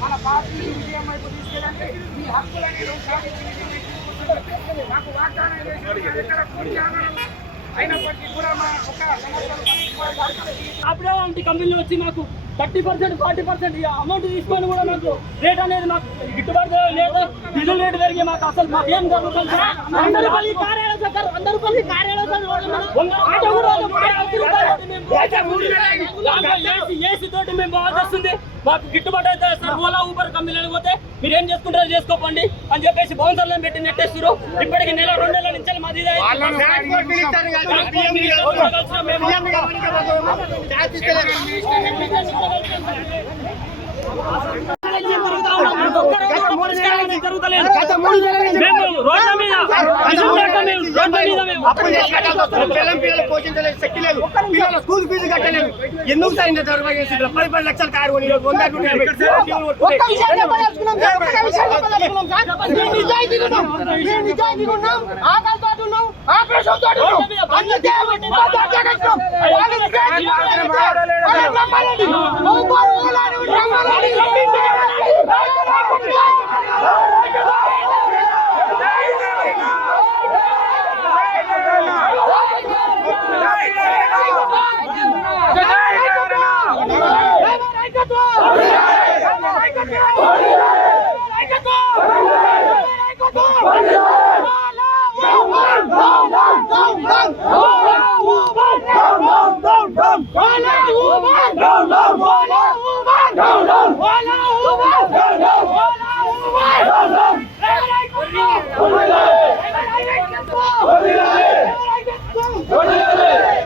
మన పార్టీ విజయం వైపు తీసుకెళ్ళండి. మీ హక్కులని మాకు వాగ్దానం చేసి అయినప్పటికీ కూడా మా ఒక అప్పుడే కంపెనీలో వచ్చి మాకు 30% 40% అమౌంట్ తీసుకొని కూడా మాకు రేట్ అనేది మాకు గిట్టుబాటు లేదు. డీజిల్ రేటు పెరిగి మాకు అసలు మాకు ఏం జరుగుతుంది? ఏసీ తోటి మేము బాగుంది. మాకు గిట్టుబాటు అయితే సార్ ఓలా ఊబర్ కంపెనీలకు పోతే మీరు ఏం చేసుకుంటారో చేసుకోకండి అని చెప్పేసి బౌన్సర్లను పెట్టి నెట్టేస్తారు. ఇప్పటికి నెల 2 నెలల నుంచి మాది స్కూల్ ఫీజు కట్టలేదు. ఎందుకు సార్ 10 లక్షలు కారు